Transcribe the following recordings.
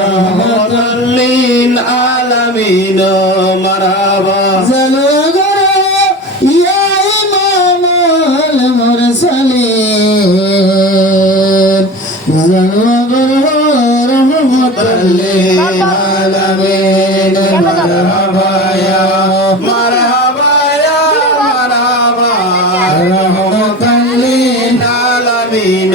রহমতুল্লিন আলামিন মারহাবা জলগরে ইয়া ইমামুল মুরসালিন। জলগরে রহমতুল্লিল আলামিন মারহাবা ইয়া মারহাবা ইয়া মারহাবা রহমতুল্লিন আলামিন।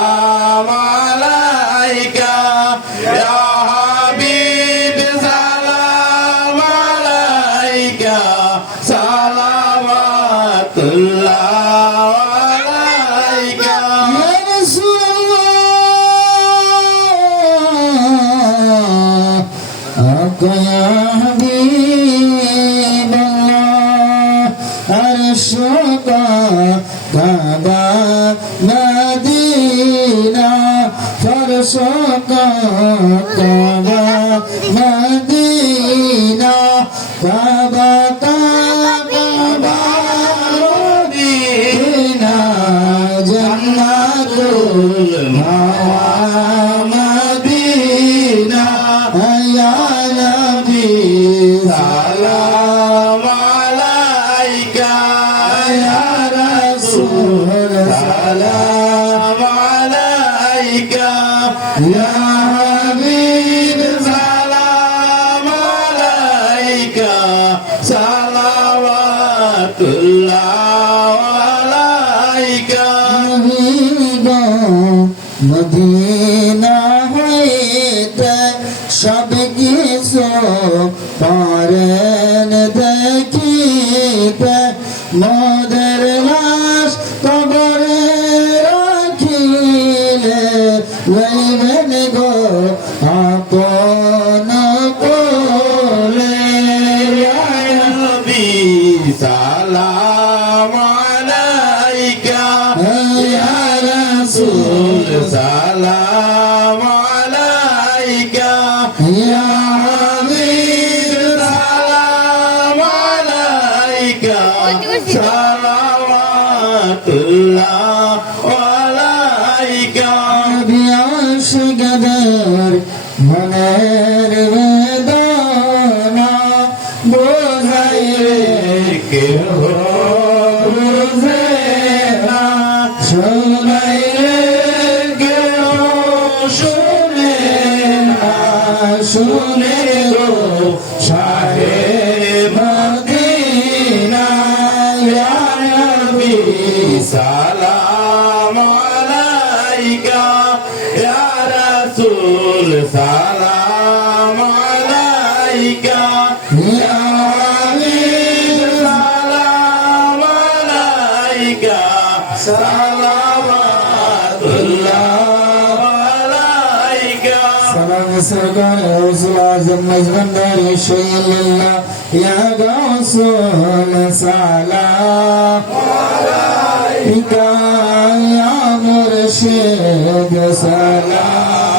हर्ष का धागा नदीना फरसों का धागा সালাম আলাইকা ইয়া হাবিব সালাম আলাইকা সালাওয়াতুল্লাহ আলাইকা। বিয়াসগদের মনের বেদনা বোঝাইলে কেহ বুঝে না। সালাম আলাইকা ইয়া হাবিব সালাম আলাইকা সালাওয়াতুল্লাহ আলাইকা سلام سرکار رسول اعظم مجمن دار شیء الله یا رسول سلام عليك يا مرشد سلام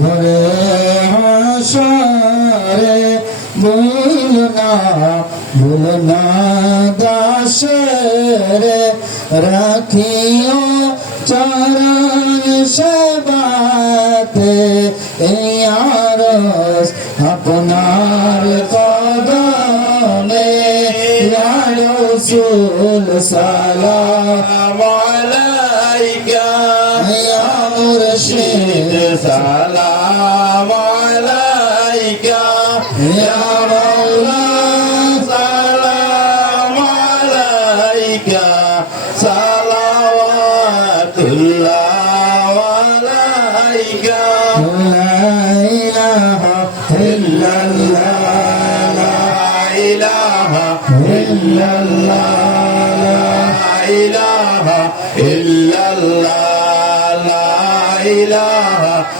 ভরে হাসরে ভুল না ভুল না দাসরে, রাখিও চরণ সেবাতে, এই আরস আপনার কদমে ইয়া ला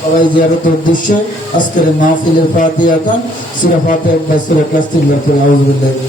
সবাই জিয়ারতের উদ্দেশ্যে আজকের মাহফিলের ফাতিহা গান সূরা ফাতিহা একবার সূরা ক্লাস তিনবার করে আউযু বিল্লাহি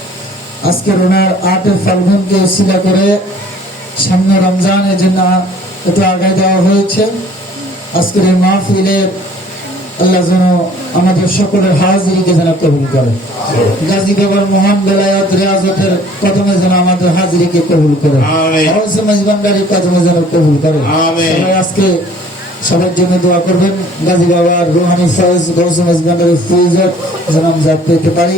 আজকের ওনার আটে ফাল্গুনকে উসিলা করে সামনে রমজান এর জন্য একটু আগায় দেওয়া হয়েছে। আজকের এই মাহফিলে আল্লাহ যেন আমাদের সকলের হাজিরিকে যেন কবুল করে। গাজী বাবার মহান বেলায়ত রিয়াজতের কদমে যেন আমাদের হাজিরিকে কবুল করে। হৌসে কদমে যেন কবুল করে। সবাই আজকে সবার জন্য দোয়া করবেন। গাজী বাবার রুহানি ফয়েজ গৌসে মেজবান্ডারির ফুইজত যেন আমরা পেতে পারি।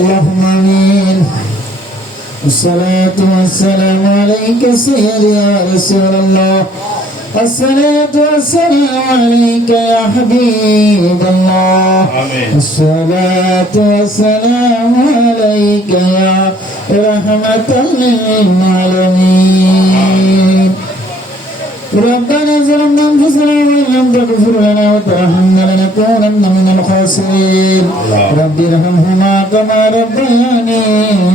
اللهم امين والصلاة والسلام عليك سيدي يا رسول الله الصلاة والسلام عليك يا حبيب الله آمين. الصلاة والسلام عليك يا رحمة للعالمين ربنا ظلمنا انفسنا وان لم تغفر لنا وترحمنا لنكونن من الخاسرين رب ارحمهما كما ربياني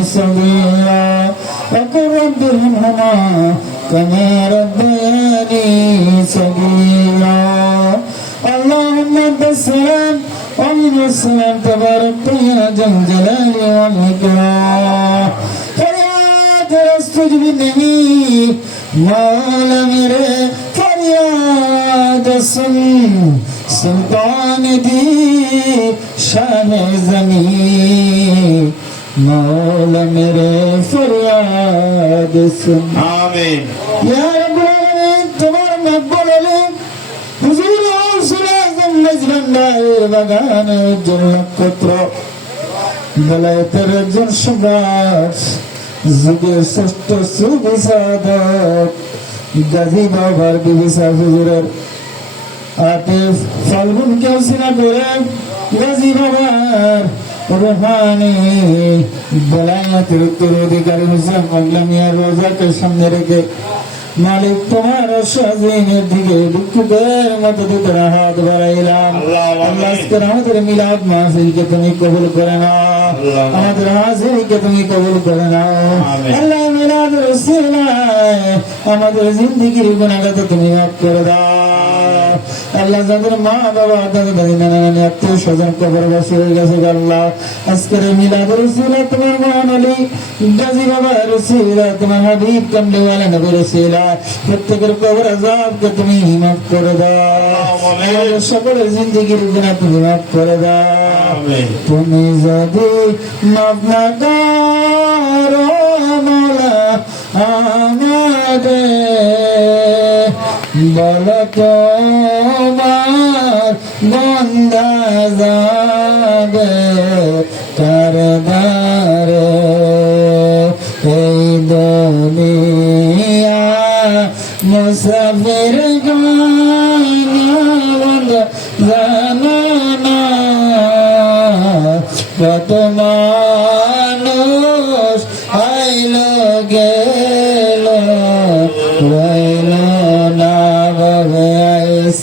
صغيرا وقل رب ارحمهما كما ربياني صغيرا اللهم انت السلام ومن السلام تبارك يا ذا الجلال والاكرام فلا تستجب مني मौला मेरे फरियाद सुन सुल्तान दी शान जमी मौला मेरे फरियाद सुन आमीन या रब्बुल आलमीन तुम्हारे मकबूल अली হুজুর গৌসুল আজম নজরান্দায়ের বাগানে একজন নক্ষত্র বেলায়েতের একজন সম্রাট যুগের শ্রেষ্ঠ সুবিসাদক গাজী বাবার বিবিসা হুজুরের আটে ফাল্গুন কেউসিনা করে গাজী বাবার রুহানি বেলায়াতের উত্তর অধিকারী হুসেন মোগলা মিয়ার রোজাকে সামনে রেখে মালিক তোমার সাজিনের দিকে ভিক্ষুকের মতো দুটোর হাত বাড়াইলাম আল্লাহ আজকের আমাদের মিলাদ মাহফিলকে তুমি কবুল করে নাও। আমাদের হাজিরকে তুমি কবুল করে নাও। আল্লাহ মিলাদ রসিলায় আমাদের জিন্দিগির গুণাগত তুমি মাফ করে দাও। আল্লাহ যাদের মা বাবা দাদা দাদি নানা নানি আত্মীয় স্বজন কবর বসে হয়ে গেছে আল্লাহ। আজকের মিলাদ রসিলা তোমার মহান আলী গাজী বাবা রসিলা তোমার হাবিব কামলিওয়ালা নবী রসিলা প্রত্যেকের কবর আজাবকে তুমি মাফ করে দাও। সকলের জিন্দিগির গুণা তুমি মাফ করে দাও। তুমি যদি মাফ না করো মোলা আমাদের বল তোমার বন্ধা যাবে।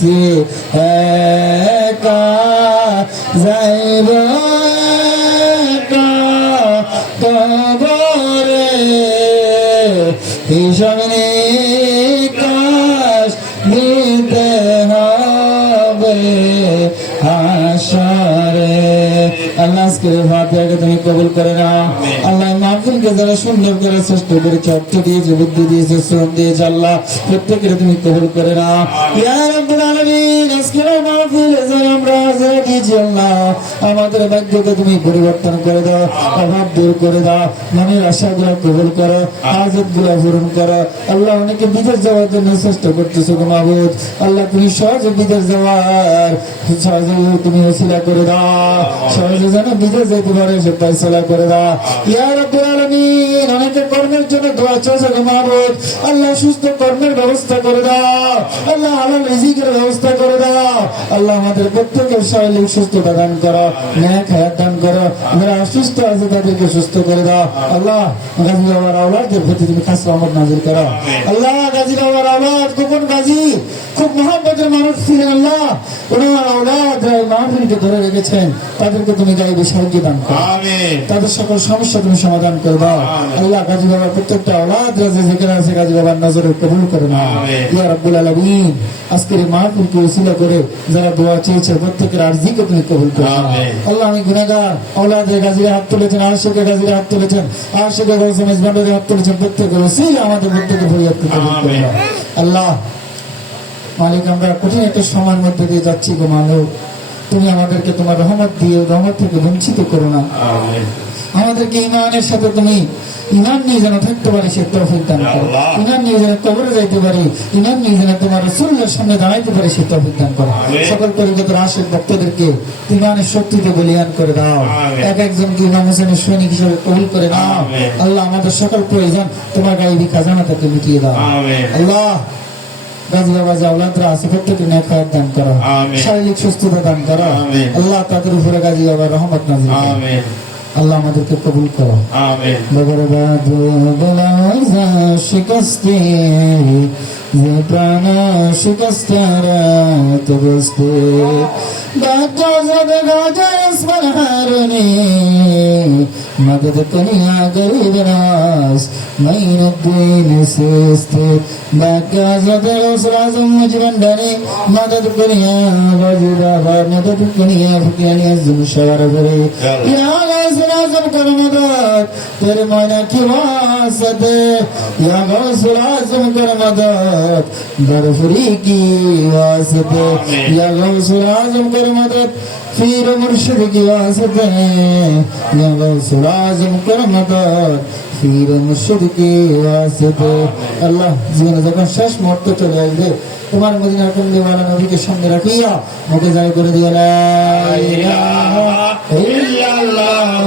আইসি একা যাইব কবরে হিসাব তুমি কবুল করে না আল্লাহ মাহফিলকে যারা সুন্দর করে শ্রেষ্ঠ করেছে অর্থ দিয়েছে বুদ্ধি শ্রম দিয়েছে আল্লাহ প্রত্যেকের তুমি কবুল করে না আজকের মাহফিলে যারা আমরা হাজিরা আল্লাহ আমাদের ভাগ্যকে তুমি পরিবর্তন করে দাও, অভাব দূর করে দাও, মনের আশাগুলো করো হাজতগুলো পূরণ করো। আল্লাহ অনেকে বিদেশ যাওয়ার জন্য চেষ্টা করতেছো আল্লাহ তুমি সহজে বিদেশ যাওয়ার, সহজে তুমি করে দাও। সহজে যেন বিদেশ যেতে পারে, সে করে দাও। ইয়া রাব্বুল আলামিন, অনেকে কর্মের জন্য দোয়া মাহবুদ আল্লাহ সুস্থ কর্মের ব্যবস্থা করে দাও। আল্লাহ রিজিকের ব্যবস্থা আল্লাহ আমাদের প্রত্যেকের শারীরিক সুস্থতা দান করো ন্যাক হায়াত দান করো যারা অসুস্থ আছে তাদেরকে সুস্থ করে দাও। আল্লাহ গাজী বাবার আওলাদের প্রতি তুমি খাস রহমত নাজির করো। আল্লাহ গাজী বাবার আওলাদ কোন গাজী খুব মহাব্বতের মানুষ ছিলেন আল্লাহ। ওনার আওলাদ মাহফিলকে ধরে রেখেছেন। তাদেরকে তুমি গাইবে সাহায্য দান করো। তাদের সকল সমস্যা তুমি সমাধান করে দাও। আল্লাহ গাজী বাবার প্রত্যেকটা আওলাদ রাজে যেখানে আছে গাজী বাবার নজরে কবুল করে নাও। ইয়া রাব্বুল আলামিন আজকের এই মাহফিলকে উসিলা করে যারা দোয়া চেয়েছে প্রত্যেকের আরজিকে তুমি কবুল করো আল্লাহ আমি গুনাহগার আওলাদের গাজীরা হাত তুলেছেন গাজীরা হাত তুলেছেন মেজবানের হাত তুলেছেন প্রত্যেকের আমাদের প্রত্যেকের ফরিয়াদ কবুল করে আল্লাহ মালিক আমরা কঠিন একটা সময়ের মধ্যে দিয়ে যাচ্ছি গো মালিক তুমি আমাদেরকে তোমার রহমত দিয়ে রহমত থেকে বঞ্চিত করো না। আমিন। আমাদেরকে ইমানের সাথে তুমি ইমান নিয়ে যেন থাকতে পারি সে তৌফিক দান করো। ইমান নিয়ে যেন কবরে যাইতে পারি ইমান নিয়ে যেন তোমার রসুল্লার সামনে দাঁড়াইতে পারি সে তৌফিক দান করো। সকল পরিগতের আশেখ ভক্তদেরকে ইমানের শক্তিতে বলিয়ান করে দাও। এক একজনকে ইমাম হোসেনের সৈনিক হিসেবে কবুল করে আমিন। আল্লাহ আমাদের সকল প্রয়োজন তোমার গাইবি খাজানা থেকে মিটিয়ে দাও। আল্লাহ বাবা দান করো। শারীরিক সুস্থতা দান করো। আল্লাহ তাদের উপরে গাজী বাবার রহমত নাজিল আল্লাহ আমাদেরকে কবুল করো। বলাজা শিকস্তে যে প্রাণ শিকস্তারাত বসতে বাচ্চা مجد تنها غریب ناز مین الدین سیستی باکیا زدر اس رازم مجرم دانی مدد کنیا وزیر آباد مدد کنیا فکیانی از دن شوار بری یا غازر اعظم کر مدد تیرے معنی کی واسط یا غوث اعظم کر مدد برفری کی واسط یا غوث اعظم کر مدد پیر مرشد کی واسط یا غوث اعظم کر مدد পীর মুর্শিদ কি ওয়াসিতে আল্লাহ জীবনে যখন শেষ মুহূর্ত চলে আসবে তোমার মদিনার কন্দিওয়ালা নবীকে সঙ্গে রাখিয়া মুখে জয় করে দিও লা ইলাহা ইল্লাল্লাহু